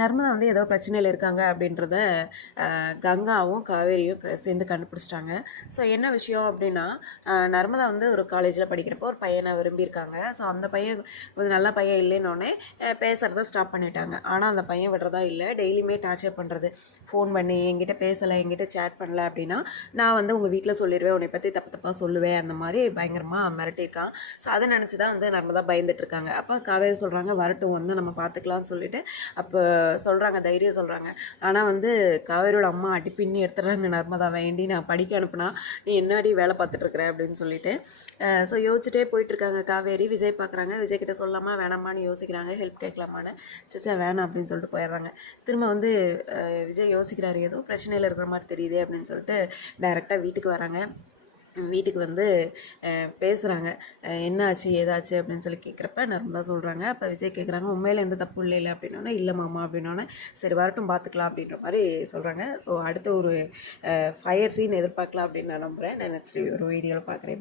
நர்மதா வந்து ஏதோ பிரச்சனையில் இருக்காங்க அப்படின்றத கங்காவும் காவேரியும் சேர்ந்து கண்டுபிடிச்சிட்டாங்க. ஸோ என்ன விஷயம் அப்படின்னா, நர்மதா வந்து ஒரு காலேஜில் படிக்கிறப்போ ஒரு பையனை விரும்பியிருக்காங்க. ஸோ அந்த பையன் கொஞ்சம் நல்ல பையன் இல்லைன்னொடனே பேசுகிறத ஸ்டாப் பண்ணிட்டாங்க. ஆனால் அந்த பையன் விடுறதா இல்லை, டெய்லியுமே டார்ச்சர் பண்ணுறது. ஃபோன் பண்ணி என்கிட்ட பேசலை, என்கிட்ட சேட் பண்ணல அப்படின்னா நான் வந்து உங்கள் வீட்டில் சொல்லிடுவேன், உன்னை பற்றி தப்பு தப்பாக சொல்லுவேன், அந்த மாதிரி பயங்கரமாக மிரட்டியிருக்கான். ஸோ அதை நினச்சி தான் வந்து நர்மதா பயந்துட்டுருக்காங்க. அப்போ காவேரி சொல்கிறாங்க வரட்டும் வந்து நம்ம பார்த்துக்கலாம்னு சொல்லிட்டு அப்போ சொல்கிறாங்க, தைரியம் சொல்கிறாங்க. ஆனால் வந்து காவேரியோட அம்மா அடி பின்னி எடுத்துடுறாங்க நர்மதா, வேண்டி நான் படிக்க அனுப்புனா நீ என்னடி வேலை பார்த்துட்ருக்குற அப்படின்னு சொல்லிட்டு. ஸோ யோசிச்சுட்டே போயிட்டுருக்காங்க காவேரி. விஜய் பார்க்குறாங்க, விஜய் கிட்ட சொல்லாமா வேணாமான்னு யோசிக்கிறாங்க, ஹெல்ப் கேட்கலாமான்னு. சச்சா வேணாம் அப்படின்னு சொல்லிட்டு போயிடுறாங்க. திரும்ப வந்து விஜய் யோசிக்கிறாரு, ஏதோ பிரச்சனையில் இருக்கிற மாதிரி தெரியுது அப்படின்னு சொல்லிட்டு டைரெக்டாக வீட்டுக்கு வராங்க. வீட்டுக்கு வந்து பேசுகிறாங்க, என்ன ஆச்சு ஏதாச்சு அப்படின்னு சொல்லி கேட்குறப்ப நர்மதா சொல்கிறாங்க. அப்போ விஜய் கேட்குறாங்க, உண்மையில் எந்த தப்பு இல்லை அப்படின்னோடனே இல்லை மாமா அப்படின்னோடனே சரி வரட்டும் பார்த்துக்கலாம் அப்படின்ற மாதிரி சொல்கிறாங்க. ஸோ அடுத்த ஒரு ஃபயர் சீன் எதிர்பார்க்கலாம் அப்படின்னு நான் நம்புகிறேன். நான் நெக்ஸ்ட் ஒரு வீடியோவில் பார்க்குறேன்.